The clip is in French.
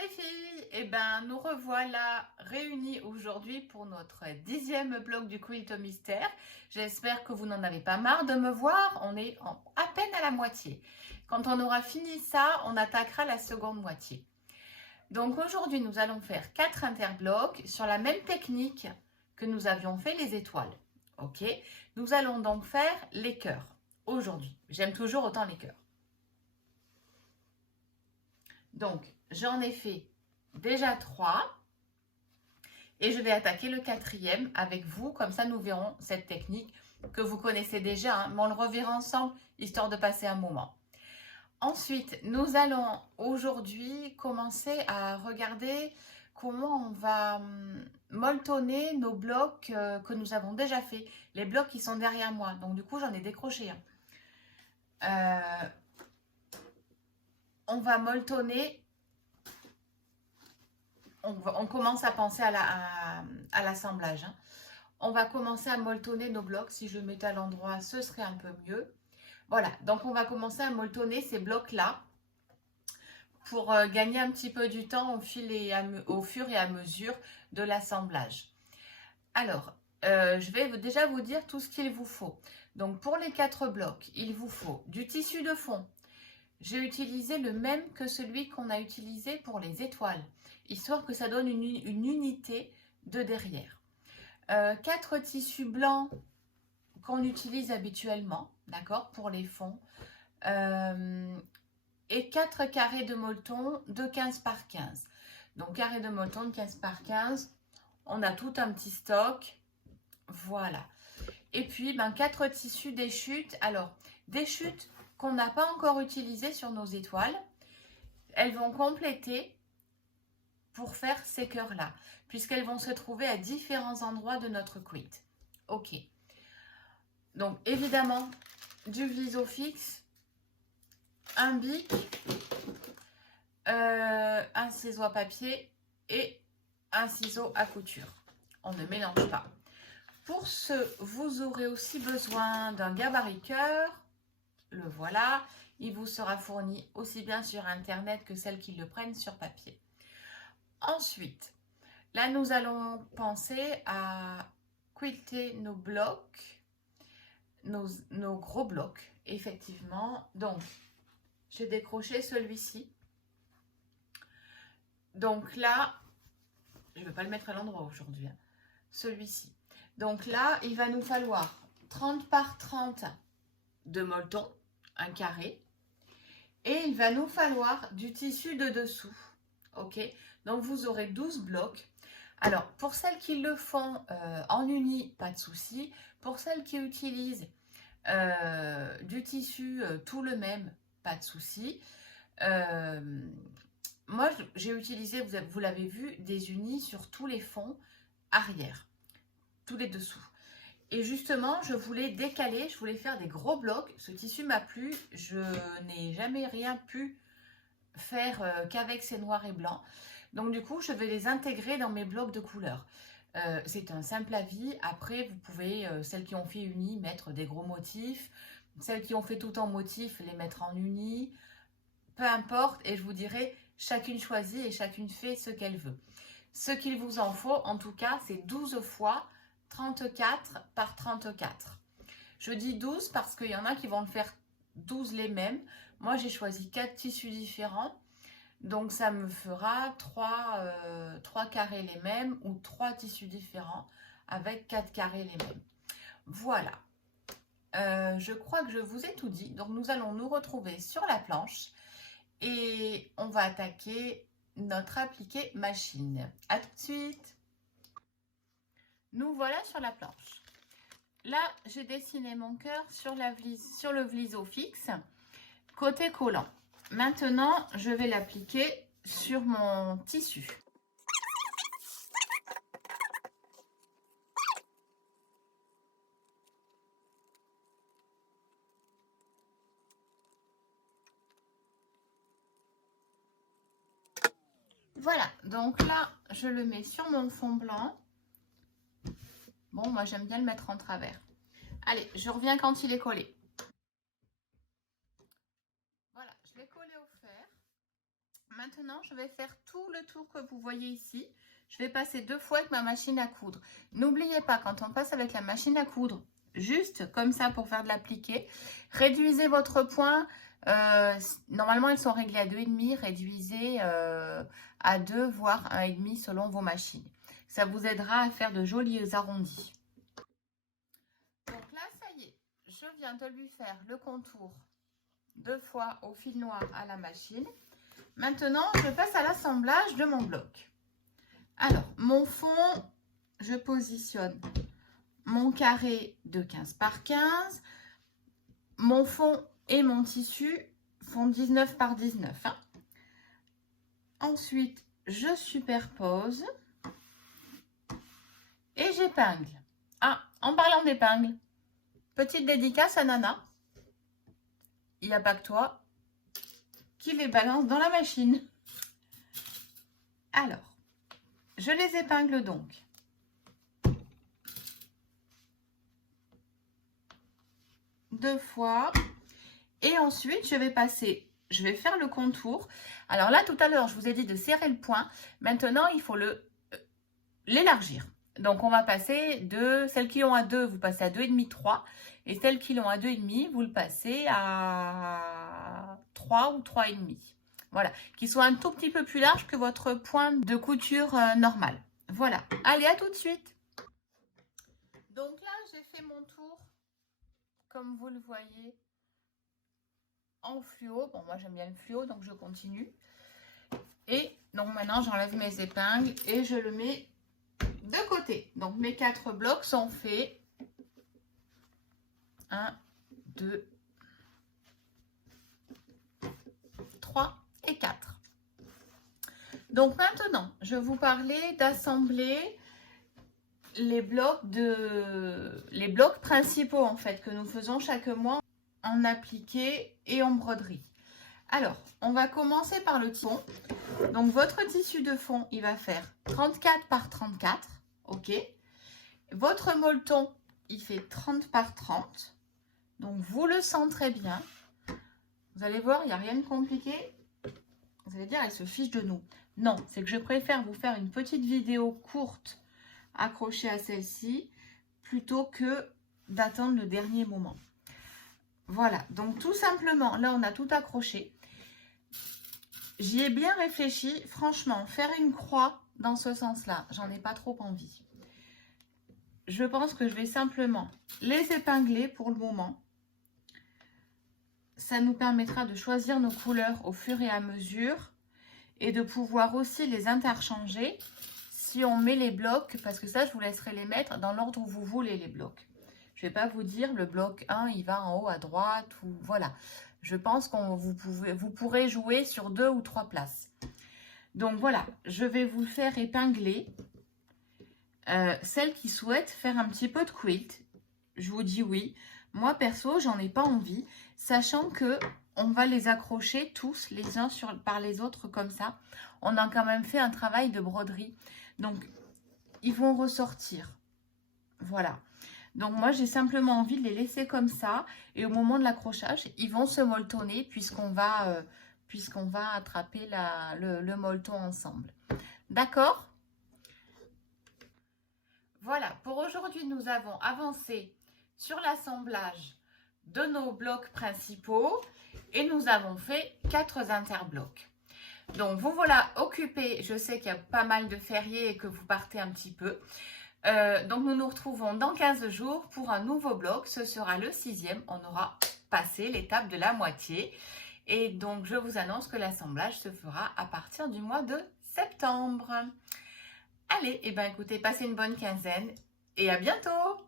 les filles, eh ben, nous revoilà réunis aujourd'hui pour notre 10e bloc du Quilt au mystère. J'espère que vous n'en avez pas marre de me voir, on est à peine à la moitié. Quand on aura fini ça, on attaquera la seconde moitié. Donc aujourd'hui, nous allons faire 4 interblocs sur la même technique que nous avions fait les étoiles. Ok, nous allons donc faire les cœurs aujourd'hui. J'aime toujours autant les cœurs. Donc, j'en ai fait déjà 3 et je vais attaquer le 4e avec vous. Comme ça, nous verrons cette technique que vous connaissez déjà, hein, mais on le reverra ensemble, histoire de passer un moment. Ensuite, nous allons aujourd'hui commencer à regarder comment on va molletonner nos blocs que nous avons déjà fait. Les blocs qui sont derrière moi. Donc, du coup, j'en ai décroché un. On va molletonner. On commence à penser à l'assemblage. Hein. On va commencer à molletonner nos blocs. Si je le mettais à l'endroit, ce serait un peu mieux. Voilà, donc on va commencer à molletonner ces blocs-là pour gagner un petit peu du temps au fur et à mesure de l'assemblage. Alors, je vais déjà vous dire tout ce qu'il vous faut. Donc, pour les 4 blocs, il vous faut du tissu de fond. J'ai utilisé le même que celui qu'on a utilisé pour les étoiles, histoire que ça donne une unité de derrière. 4 tissus blancs qu'on utilise habituellement, d'accord, pour les fonds. Et 4 carrés de molleton de 15 par 15. Donc, carré de molleton de 15 par 15, on a tout un petit stock. Voilà. Et puis, 4 tissus d'échute. Alors, d'échute qu'on n'a pas encore utilisé sur nos étoiles. Elles vont compléter pour faire ces cœurs-là, puisqu'elles vont se trouver à différents endroits de notre quilt. Ok. Donc, évidemment, du viseau fixe, un bic, un ciseau à papier et un ciseau à couture. On ne mélange pas. Pour ce, vous aurez aussi besoin d'un gabarit cœur. Le voilà. Il vous sera fourni aussi bien sur Internet que celles qui le prennent sur papier. Ensuite, là, nous allons penser à quilter nos blocs, nos gros blocs, effectivement. Donc, j'ai décroché celui-ci. Donc là, je ne vais pas le mettre à l'endroit aujourd'hui, hein, celui-ci. Donc là, il va nous falloir 30 par 30 de molleton, un carré. Et il va nous falloir du tissu de dessous. Ok, donc vous aurez 12 blocs. Alors, pour celles qui le font en uni, pas de souci. Pour celles qui utilisent du tissu tout le même, pas de souci. Moi, j'ai utilisé, vous l'avez vu, des unis sur tous les fonds arrière, tous les dessous. Et justement, je voulais décaler, je voulais faire des gros blocs. Ce tissu m'a plu, je n'ai jamais rien pu faire qu'avec ces noirs et blancs. Donc du coup, je vais les intégrer dans mes blocs de couleurs. C'est un simple avis. Après, vous pouvez, celles qui ont fait uni, mettre des gros motifs. Celles qui ont fait tout en motif, les mettre en uni. Peu importe, et je vous dirai, chacune choisit et chacune fait ce qu'elle veut. Ce qu'il vous en faut, en tout cas, c'est 12 fois 34 par 34. Je dis 12 parce qu'il y en a qui vont le faire 12 les mêmes. Moi, j'ai choisi 4 tissus différents. Donc, ça me fera 3 carrés les mêmes ou 3 tissus différents avec 4 carrés les mêmes. Voilà. Je crois que je vous ai tout dit. Donc, nous allons nous retrouver sur la planche et on va attaquer notre appliqué machine. À tout de suite. Nous voilà sur la planche. Là, j'ai dessiné mon cœur sur le vliseau fixe, côté collant. Maintenant, je vais l'appliquer sur mon tissu. Voilà, donc là, je le mets sur mon fond blanc. Bon, moi, j'aime bien le mettre en travers. Allez, je reviens quand il est collé. Voilà, je l'ai collé au fer. maintenant, je vais faire tout le tour que vous voyez ici. Je vais passer 2 fois avec ma machine à coudre. N'oubliez pas, quand on passe avec la machine à coudre, juste comme ça pour faire de l'appliqué, réduisez votre point. Normalement, ils sont réglés à 2,5, réduisez à 2, voire 1,5 selon vos machines. Ça vous aidera à faire de jolis arrondis. Donc là, ça y est, je viens de lui faire le contour 2 fois au fil noir à la machine. Maintenant, je passe à l'assemblage de mon bloc. Alors, mon fond, je positionne mon carré de 15 par 15. Mon fond et mon tissu font 19 par 19. Hein. Ensuite, je superpose et j'épingle. Ah, en parlant d'épingle, petite dédicace à Nana. Il n'y a pas que toi qui les balance dans la machine. Alors, je les épingle donc. Deux fois. Et ensuite, je vais faire le contour. Alors là, tout à l'heure, je vous ai dit de serrer le point. Maintenant, il faut l'élargir. Donc, on va passer de celles qui ont à 2, vous passez à 2,5, 3. Et celles qui l'ont à 2,5, vous le passez à 3 ou 3,5. Voilà, qui soit un tout petit peu plus large que votre point de couture normal. Voilà, allez, à tout de suite. Donc là, j'ai fait mon tour, comme vous le voyez, en fluo. Bon, moi, j'aime bien le fluo, donc je continue. Et donc maintenant, j'enlève mes épingles et je le mets de côté. Donc, mes 4 blocs sont faits. 1, 2, 3 et 4. Donc maintenant, je vais vous parler d'assembler les blocs principaux en fait que nous faisons chaque mois en appliqué et en broderie. Alors, on va commencer par le fond. Donc votre tissu de fond, il va faire 34 par 34, ok. Votre molleton, il fait 30 par 30. Donc vous le centrez bien. Vous allez voir, il n'y a rien de compliqué. Vous allez dire, elle se fiche de nous. Non, c'est que je préfère vous faire une petite vidéo courte accrochée à celle-ci plutôt que d'attendre le dernier moment. Voilà, donc tout simplement, là on a tout accroché. J'y ai bien réfléchi. Franchement, faire une croix dans ce sens-là, j'en ai pas trop envie. Je pense que je vais simplement les épingler pour le moment. Ça nous permettra de choisir nos couleurs au fur et à mesure et de pouvoir aussi les interchanger si on met les blocs, parce que ça, je vous laisserai les mettre dans l'ordre où vous voulez les blocs. Je ne vais pas vous dire le bloc 1, il va en haut à droite, ou voilà. Je pense que vous pourrez jouer sur 2 ou 3 places. Donc voilà, je vais vous faire épingler celles qui souhaitent faire un petit peu de quilt. Je vous dis oui. Moi, perso, j'en ai pas envie, sachant que on va les accrocher tous les uns par les autres comme ça. On a quand même fait un travail de broderie. Donc, ils vont ressortir. Voilà. Donc, moi, j'ai simplement envie de les laisser comme ça. Et au moment de l'accrochage, ils vont se molletonner puisqu'on va attraper le molleton ensemble. D'accord? Voilà. Pour aujourd'hui, nous avons avancé sur l'assemblage de nos blocs principaux et nous avons fait 4 interblocs. Donc vous voilà occupés, je sais qu'il y a pas mal de fériés et que vous partez un petit peu. Donc nous nous retrouvons dans 15 jours pour un nouveau bloc, ce sera le 6e, on aura passé l'étape de la moitié. Et donc je vous annonce que l'assemblage se fera à partir du mois de septembre. Allez, et bien écoutez, passez une bonne quinzaine et à bientôt!